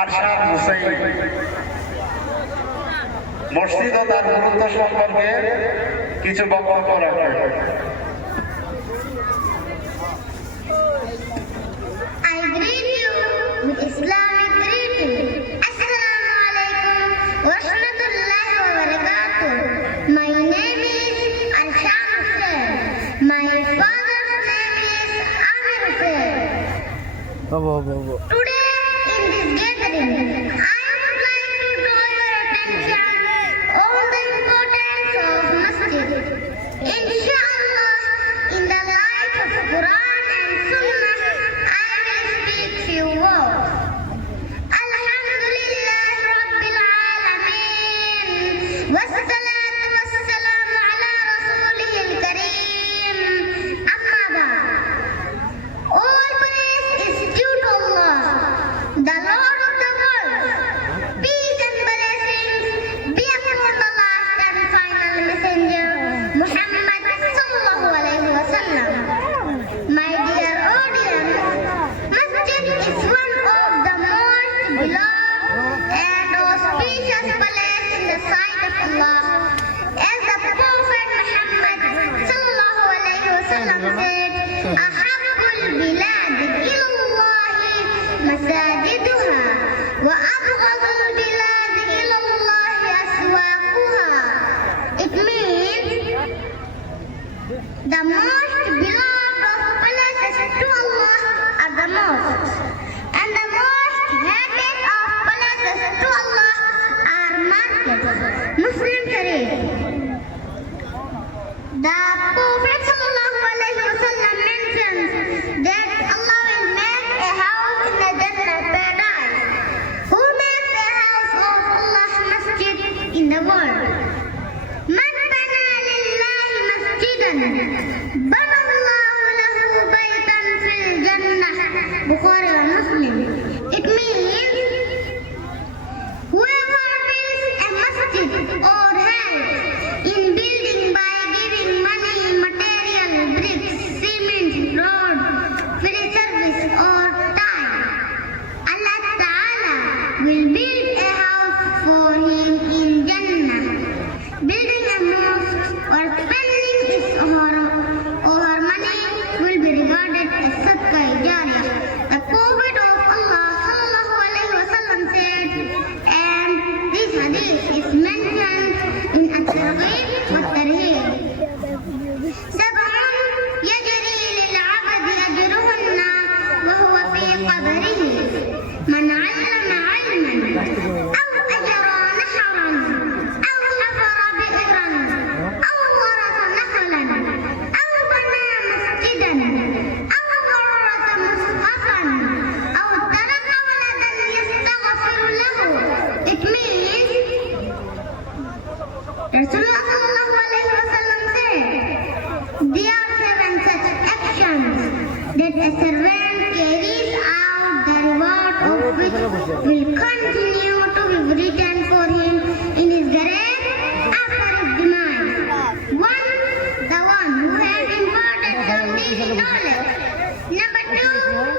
আরশাদ হুসাইন মসজিদ ও তার গুরুত্ব সম্পর্কে কিছু বক্তব্য রাখবেন। I greet you with Islamic greeting. Assalamu alaikum wa rahmatullahi wa barakatuh. My name is Arshad Hussain. My father's name is Amir Hussain. Today in this gathering, I would like to draw your attention on the importance of masjid. Inshallah, in the light of Quran and Sunnah, I will speak few words. Alhamdulillah Rabbil Alameen. Wassalatu wassalamu ala Rasulihil Kareem. Amma ba'd. All praise is due to Allah, the Lord of the world. Peace and blessings be upon the last and final messenger, Muhammad sallallahu alaihi wasallam. My dear audience, masjid is one of the most beloved and auspicious place in the sight of Allah. As the Prophet Muhammad sallallahu alaihi wasallam said, "Ahabbul bilad ila Allah masajiduha wa abghadul bilad ila Allah aswaquha." It means the most beloved of places to Allah are the mosques, and the most hated of places to Allah are markets. Muslim Sharif. The Prophet sallallahu alaihi wasallam mentions that Allah will make a house in the Jannah paradise. Who makes a house of Allah masjid in the world? Man bana lillahi masjidan bana Allahu lahu baytan fil Jannah. Bukhari wa Muslim. It means whoever builds a masjid or helps in building by giving money, material, bricks, cement, road, free service or time, Allah Ta'ala will build a house for him in Jannah. Building a mosque or spending his or her money will be regarded as sadaqah jariyah. The Prophet of Allah sallallahu alaihi wasallam said, and this hadith is mentioned in at-Targhib wa at-Tarhib. سبع يجري للعبد أجرهن وهو في قبره من علم علما أو أجرى نحرا أو حفر بئرا أو ورث نخلا أو بنى مسجدا أو ورث مصحفا أو ترك ولدا يستغفر له. It means Rasulullah sallallahu alaihi wasallam said, there are 7 such actions that a servant carries out, the reward of which will continue to be written for him in his grave after his demise. 1. The one who has imparted some deep knowledge. Number 2.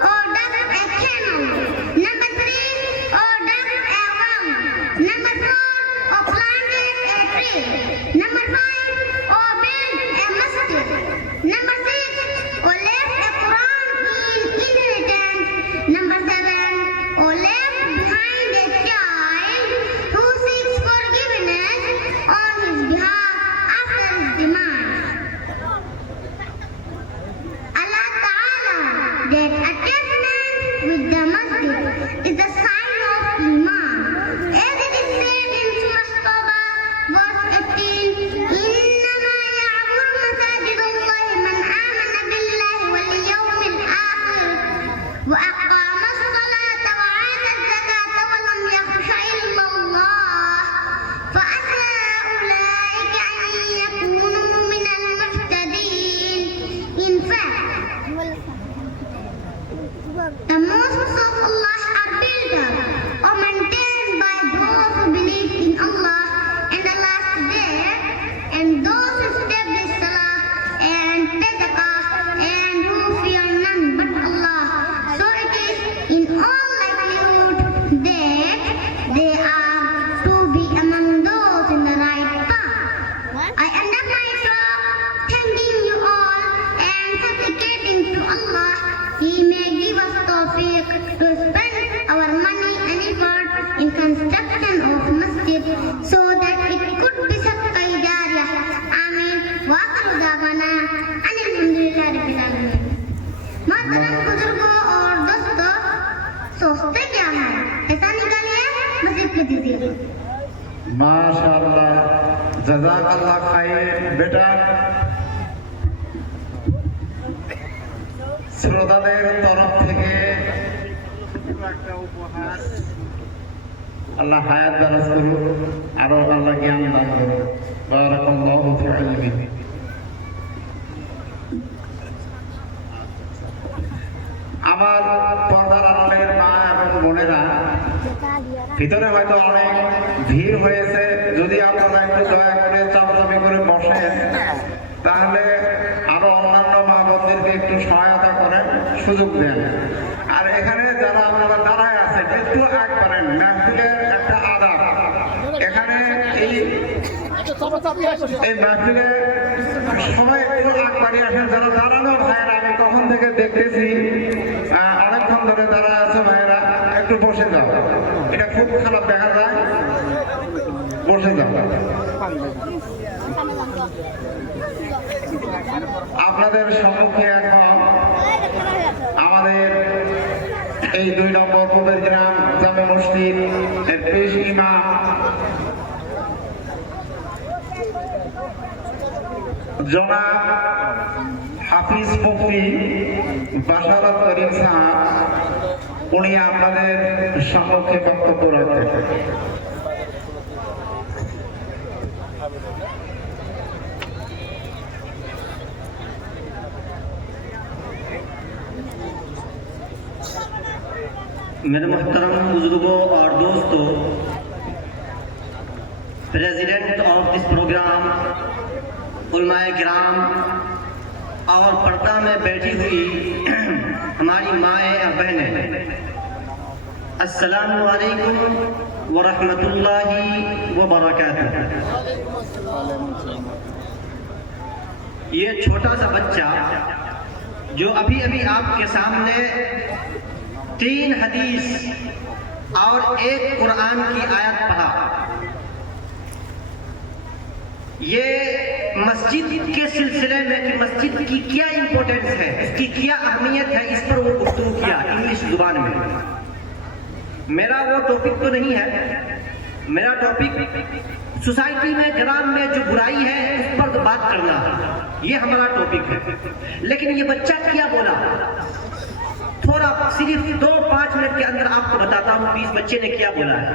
Or dug a canal. Number 3. Or dug a well. Number 4. Or planted a tree. Number 5. Or built a masjid. Number 6. Or left a Quran in inheritance. Number 7. Or left behind a child who seeks forgiveness on his behalf after his demise. Allah Ta'ala did attachment with the masjid जाना है, पैसा निकालिए मस्जिद पे दीजिए। মাশাআল্লাহ, জাযাকাল্লাহ খাইর। বেটা, শ্রোতাদের তরফ থেকে একটা উপহার। আল্লাহ হায়াত দারাজ করুন, আরো আল্লাহ জ্ঞান দান করুন। বারাকাল্লাহু ফি ইলমিহি। আমার পর্দার আড়ালের মা এবং বোনেরা, ভিতরে হয়তো অনেক ভিড় হয়েছে, যদি আপনারা একটু দয়া করে চাপচাপি করে বসেন তাহলে আরো অন্যান্য মা বোনদেরকে একটু সহায়তা করেন, সুযোগ দেন। আর এখানে যারা আপনারা দাঁড়ায় আছেন একটু আগ করেন, মাহফিলের একটা আদাব। এখানে এই মাহফিলে সবাই একটু আগ বাড়িয়ে আসেন। যারা দাঁড়ানো ভাইয়েরা, আমি তখন থেকে দেখতেছি অনেকক্ষণ ধরে দাঁড়ায় আছে ভাইয়েরা, একটু বসে যাও, এটা খুব খারাপ দেখা যায়, বসে যাও। আপনাদের সম্মুখে এখন আমাদের এই 2 নম্বর পূবের গ্রাম জামে মসজিদ এর পেশ ইমাম জনাব হাফিজ মুফতি বাশারত করিম সাহেব, উনি আপনাদের সম্মুখে বক্তব্য রাখবেন। मेरे मोहतरम बुजुर्गों और दोस्तों, प्रेसिडेंट ऑफ दिस प्रोग्राम, उलमाए किराम और पर्दा में बैठी हुई हमारी माएँ और बहनें, अस्सलामु अलैकुम व रहमतुल्लाहि व बरकातुहू। ये छोटा सा बच्चा जो अभी अभी आपके सामने 3 हदीस और 1 कुरान की आयत पढ़ा, ये मस्जिद के सिलसिले में कि मस्जिद की क्या इंपॉर्टेंस है, इसकी क्या अहमियत है, इस पर वो गुफ्तगू किया इंग्लिश जुबान में। मेरा वो टॉपिक तो नहीं है, मेरा टॉपिक सोसाइटी में ग्राम में जो बुराई है उस पर बात करना, ये हमारा टॉपिक है। लेकिन ये बच्चा क्या बोला, थोड़ा सिर्फ 2-5 मिनट के अंदर आपको बताता हूँ कि इस बच्चे ने क्या बोला है।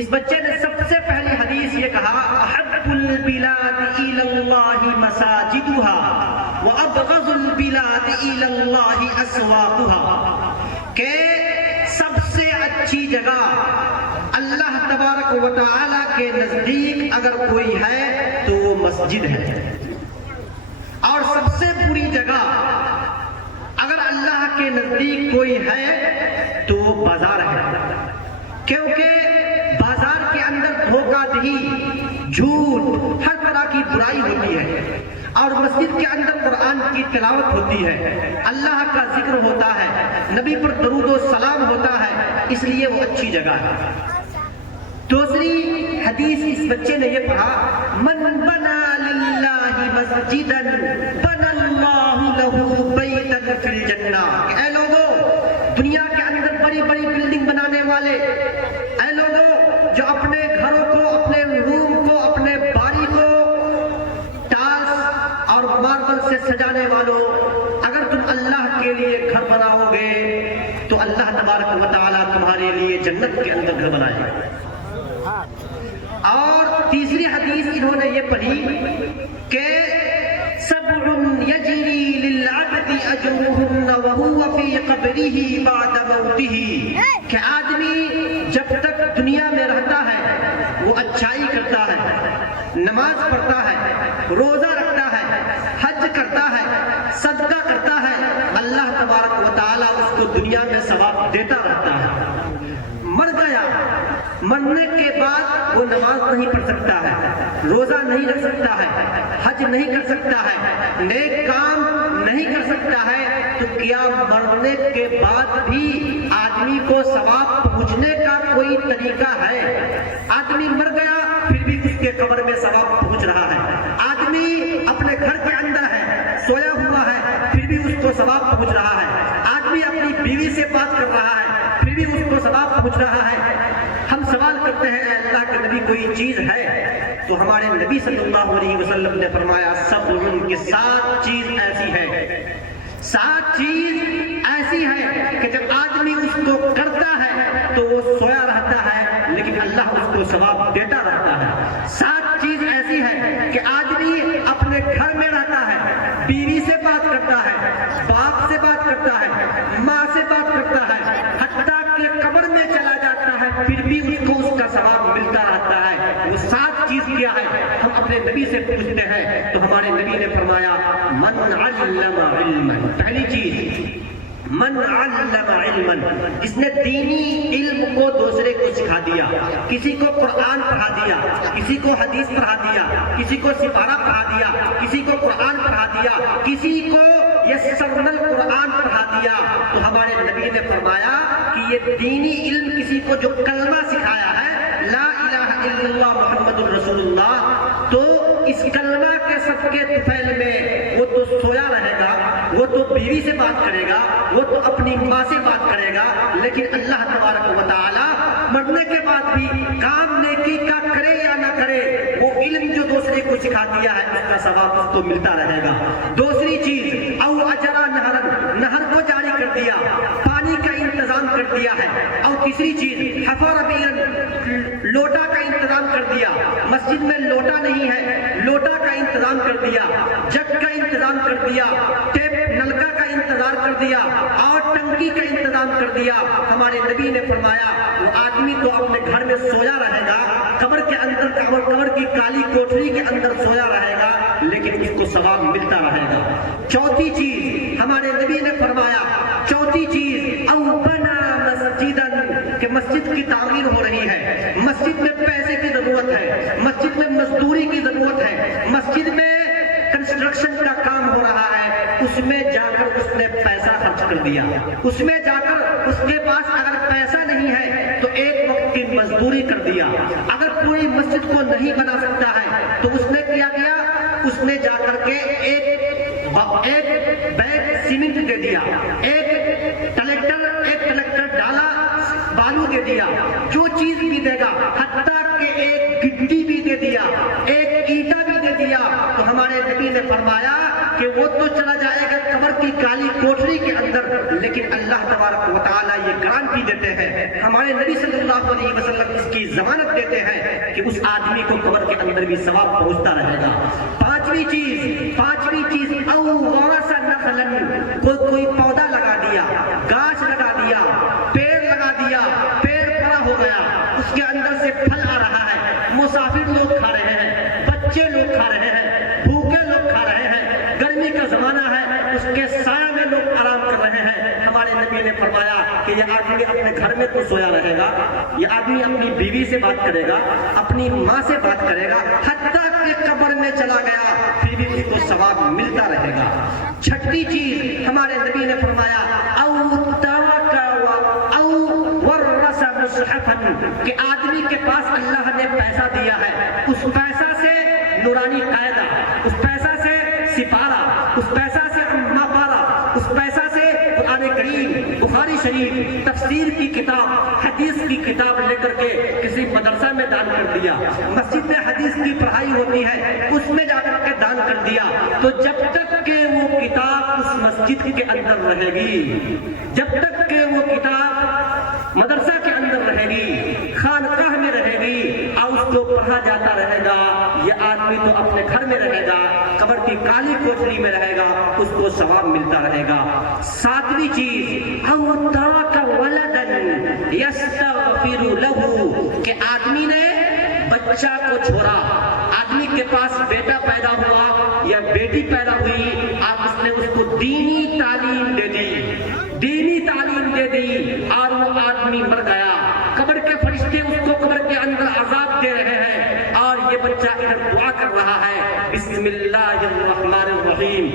इस बच्चे ने सबसे पहली हदीस ये कहा, अहब्बुल बिलाद इलल्लाहि मसाजिदुहा व अबगज़ुल बिलाद इलल्लाहि अस्वाक़ुहा, के सबसे अच्छी जगह अल्लाह तबारक व तआला के नजदीक अगर कोई है तो वो मस्जिद है, और सबसे बुरी जगह अगर अल्लाह के नजदीक कोई है तो वो बाजार है, क्योंकि बाजार के अंदर धोखाधड़ी, झूठ, हर तरह की बुराई होती है, और मस्जिद के अंदर कुरान की तिलावत होती है, अल्लाह का जिक्र होता है, नबी पर दरूद और सलाम होता है, इसलिए वो अच्छी जगह है। दूसरी हदीस इस बच्चे ने ये पढ़ा, मन बना लिल्लाहि मस्जिदन बनल्लाहु लहू बैतन फिल जन्नह। ऐ लोगों, दुनिया के अंदर बड़ी बड़ी बिल्डिंग बनाने वाले, ऐ लोगों जो अपने घरों को, अपने रूम को, अपने बारी को टाइल्स और मार्बल से सजाने वालों, अगर तुम अल्लाह के लिए घर बनाओगे तो अल्लाह तबारक व तआला तुम्हारे लिए जन्नत के अंदर घर बनाएगा। और तीसरी हदीस इन्होंने ये पढ़ी कि सबउन यजरी लिल्अब्दी अजरुहुन्न व हुवा फी क़ब्रिही बाद मौतिही, कि आदमी जब तक दुनिया में रहता है वो अच्छाई करता है, नमाज पढ़ता है, रोजा रखता है, हज करता है, सदका करता है, अल्लाह तबारक व तआला उसको दुनिया में सवाब देता रहता है। मर गया, मरने के बाद वो नमाज नहीं पढ़ सकता है, रोजा नहीं रख सकता है, हज नहीं कर सकता है, नेक काम नहीं कर सकता है, तो क्या मरने के बाद भी आदमी को सवाब पहुंचने का कोई तरीका है? आदमी मर गया फिर भी उसके कब्र में सवाब पहुंच रहा है, आदमी अपने घर के अंदर है, सोया हुआ है, फिर भी उसको सवाब पहुंच रहा है, आदमी अपनी बीवी से बात कर रहा है, फिर भी उसको सवाब पहुंच रहा है। हम सवाल करते हैं, अल्लाह के नबी कोई चीज है? तो हमारे नबी सल्लल्लाहु अलैहि वसल्लम ने फरमाया, सब्रुन की 7 चीज ऐसी है, 7 चीज ऐसी है कि जब आदमी उसको करता है तो वो सोया रहता है लेकिन अल्लाह उसको सवाब देता रहता है। 7 चीज ऐसी है कि आदमी अपने घर में रहता है, बीवी से बात करता है, बाप से बात करता है, माँ से बात करता है, हत्ता के कब्र में चला जाता है, फिर भी उसको उसका सवाब मिलता रहता है। वो 7 चीज क्या है? हम अपने नबी से पूछते हैं तो हमारे नबी ने फरमाया, मन अल्लमा इल्मन। पहली चीज, मन अल्लमा इल्मन, जिसने दीनी इल्म को दूसरे को सिखा दिया। किसी को कुरान पढ़ा दिया, किसी को हदीस पढ़ा दिया, किसी को सिपारा पढ़ा दिया, किसी को कुरान पढ़ा दिया, किसी को यस्सरनल कुरान पढ़ा दिया। तो हमारे नबी ने फरमाया कि ये दीनी इल्म किसी को जो कलमा सिखाया है, ला इलाहा इल्लल्लाह मुहम्मदुर रसूलुल्लाह, तो इस कलमा के सबके तुफैल में वो तो सोया रहेगा, वो तो बीवी से बात करेगा, वो तो अपनी माँ से बात करेगा, लेकिन अल्लाह तबारक व तआला मरने के बाद भी काम नेकी का करे या ना करे, वो इल्म जो दूसरे को सिखा दिया है उसका सवाब उसको मिलता रहेगा। दूसरी चीज, औ अजरा नहरन, नहर को जारी कर दिया, पानी का इंतजाम कर दिया है। और तीसरी चीज, हफर बीरन, लोटा का इंतजाम कर दिया। मस्जिद में लोटा नहीं है, लोटा का इंतजाम कर दिया, जग का इंतजाम कर दिया, टेप नलका का इंतजाम कर दिया और टंकी का इंतजाम कर दिया। हमारे नबी ने फरमाया, वो आदमी तो अपने घर में सोया रहेगा, कब्र के अंदर, कब्र की काली कोठरी के अंदर सोया रहेगा, लेकिन उसको सवाब मिलता रहेगा। चौथी चीज हमारे नबी ने फरमाया, चौथी चीज, औ बना मस्जिदन, कि मस्जिद की तामीर हो रही है, मस्जिद में पैसे की जरूरत है, मस्जिद में मजदूरी की जरूरत है, मस्जिद में कंस्ट्रक्शन का काम हो रहा है, उसमें जाकर उसने पैसा खर्च कर दिया। उसमें जाकर उसके पास अगर पैसा नहीं है तो एक वक्त की मजदूरी कर दिया। अगर पूरी मस्जिद को नहीं बना सकता है तो उसने क्या किया? उसने जाकर के एक बैग सीमेंट दे दिया, एक कलेक्टर डाला, बालू दे दिया, जो चीज भी देगा, हत्ता के एक गिट्टी भी दे दिया, एक ईटा भी दे दिया। तो हमारे नबी ने फरमाया कि वो तो चला जाएगा कब्र की काली कोठरी के अंदर, लेकिन अल्लाह तबारक व तआला ये गारंटी देते हैं, हमारे नबी सल्लल्लाहु अलैहि वसल्लम इसकी जमानत देते हैं कि उस आदमी को कब्र के अंदर भी सवाब पहुंचता रहेगा। पांचवी चीज, कोई पौधा लगा दिया, गाछ लगा दिया, पेड़ लगा दिया, पेड़ बड़ा हो गया, उसके अंदर से फल आ रहा है, मुसाफिर लोग खा रहे हैं, बच्चे लोग खा रहे हैं, भूखे लोग खा रहे हैं, गर्मी का जमाना है, उसके साया में लोग आराम कर रहे हैं। हमारे नबी ने फरमाया कि ये आदमी अपने घर में तो सोया रहेगा, ये आदमी अपनी बीवी से बात करेगा, अपनी माँ से बात करेगा, हत्ता के कब्र में चला गया, फिर भी उसको सवाब मिलता रहेगा। छठी चीज हमारे नबी ने फरमाया, कि आदमी के पास अल्लाह ने पैसा दिया है, उस पैसा से नूरानी कायदा, उस पैसा से सिपारा, उस पैसा से उम्मा पारा, उस पैसा से कुरान करीम, बुखारी शरीफ, तफसीर की किताब, हदीस की किताब लेकर के किसी मदरसा में दान कर दिया, मस्जिद में हदीस की पढ़ाई होती है उसमें जाकर के दान कर दिया। तो जब तक के वो किताब उस मस्जिद के अंदर रहेगी, जब तक के वो किताब मदरसा के अंदर रहेगी, खानकाह में रहेगी और उसको पढ़ा जाता रहेगा, ये आदमी तो अपने घर में रहेगा, कब्र की काली कोठरी में रहेगा, उसको सवाब मिलता रहेगा। सातवीं चीज, कि आदमी ने बच्चा को छोड़ा, आदमी के पास बेटा पैदा हुआ या बेटी पैदा हुई, आप उसने उसको दीनी तालीम दे दी, और वो आदमी मर गया, कब्र के फरिश्ते उसको कब्र के अंदर अजाब दे रहे हैं और ये बच्चा इधर दुआ कर रहा है, बिस्मिल्लाहिर्रहमानिर्रहीम।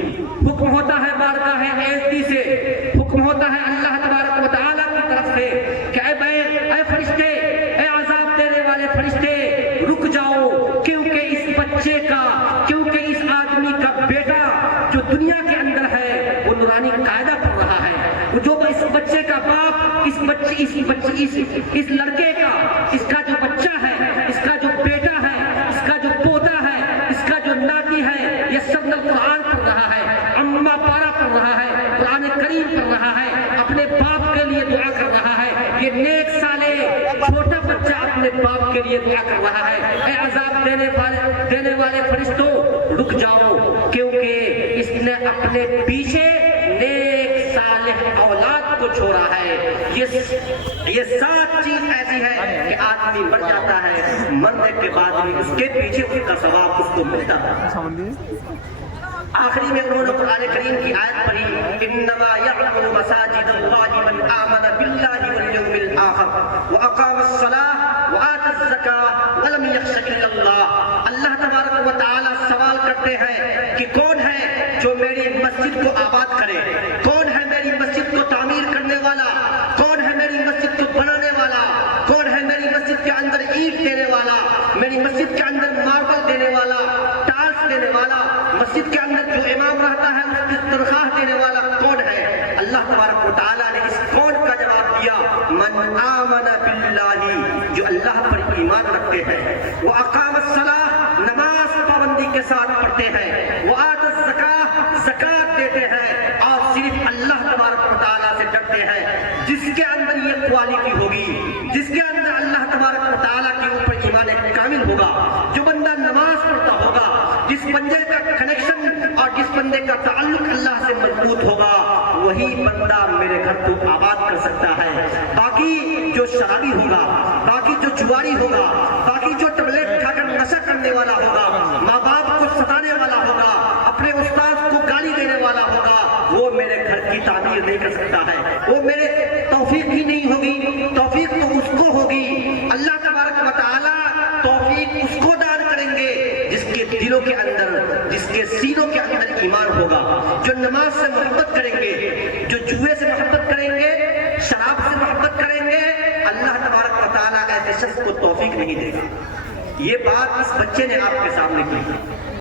हुक्म होता है बारगाह एज़दी से, हुक्म होता है अल्लाह तबारक व तआला की तरफ से कि ऐ फरिश्ते, ऐ अजाब देने वाले फरिश्ते, रुक जाओ, क्योंकि इस आदमी का बेटा जो दुनिया के अंदर है वो नूरानी कायदा पढ़ रहा है, जो इस बच्चे का باپ اس لڑکے کا، اس کا جو بچہ ہے، اس کا جو بیٹا ہے، اس کا جو پوتا ہے، اس کا جو ناتی ہے، یہ سب نے قرآن پڑھ رہا ہے، اما پارا پڑھ رہا ہے، قرآن کریم پڑھ رہا ہے، اپنے باپ کے لیے دعا کر رہا ہے. یہ نیک سالے چھوٹا بچہ اپنے باپ کے لیے دعا کر رہا ہے. اے عذاب دینے والے فرشتوں، رک جاؤ، کیونکہ اس نے اپنے پیچھے نیک صالح اولاد کو چھوڑا ہے. یہ 7 چیز ایسی ہے کہ آدمی مر جاتا ہے، مرنے کے بعد بھی اس کے پیچھے اس کا ثواب اس کو ملتا ہے. آخری میں انہوں نے قرآن کریم کی آیت پڑھی، انما یعمر مساجد اللہ من آمن باللہ والیوم الآخر واقام الصلاۃ وآتى الزکاۃ ولم یخش الا اللہ. اللہ تبارک و تعالی سوال کرتے ہیں کہ کون ہے جو میری مسجد کو آباد کرے، کون ہے میری مسجد کو تعمیر کرنے والا، کون ہے میری مسجد کو بنانے والا، کون ہے میری مسجد کے اندر اینٹ دینے والا، میری مسجد کے اندر ماربل دینے والا، ٹائلز دینے والا، مسجد کے اندر جو امام رہتا ہے اس کی تنخواہ دینے والا کون ہے؟ اللہ تبارک و تعالیٰ نے اس کون کا جواب دیا، من آمن باللہ، جو اللہ پر ایمان رکھتے ہیں، وہ اقام الصلاۃ، نماز پابندی کے ساتھ پڑھتے ہیں، وہ آت الزکاۃ، زکات دیتے ہیں، اور صرف اللہ تبارک و تعالیٰ سے ڈرتے ہیں. جس کے اندر یہ کوالٹی ہوگی، جس کے اندر اللہ تبارک و تعالیٰ کے اوپر ایمان کامل ہوگا، جو بندہ نماز پڑھتا ہوگا، جس بندے کا کنیکشن اور جس بندے کا تعلق اللہ سے مضبوط ہوگا، وہی بندہ میرے گھر کو آباد کر سکتا ہے. باقی جو شرابی ہوگا، باقی جو جواری ہوگا، باقی جو ٹیبلٹ کھا کر نشہ کرنے والا ہوگا، ماں باپ کو ستانے والا ہوگا، اپنے استاد کو گالی دینے والا ہوگا، وہ میرے گھر کی تعمیر نہیں کر سکتا ہے. وہ میرے توفیق ہی نہیں ہوگی، توفیق تو اس کو ہوگی. اللہ تبارک و تعالی توفیق اس کو دان کریں گے جس کے دلوں کے اندر، جس کے سینوں کے اندر ایمان ہوگا، جو نماز سے محبت کریں گے، جو جوئے سے محبت کریں گے، شراب سے محبت کریں گے. اللہ تبارک و تعالیٰ ایسے شخص کو توفیق نہیں دے گا. یہ بات اس بچے نے آپ کے سامنے کی.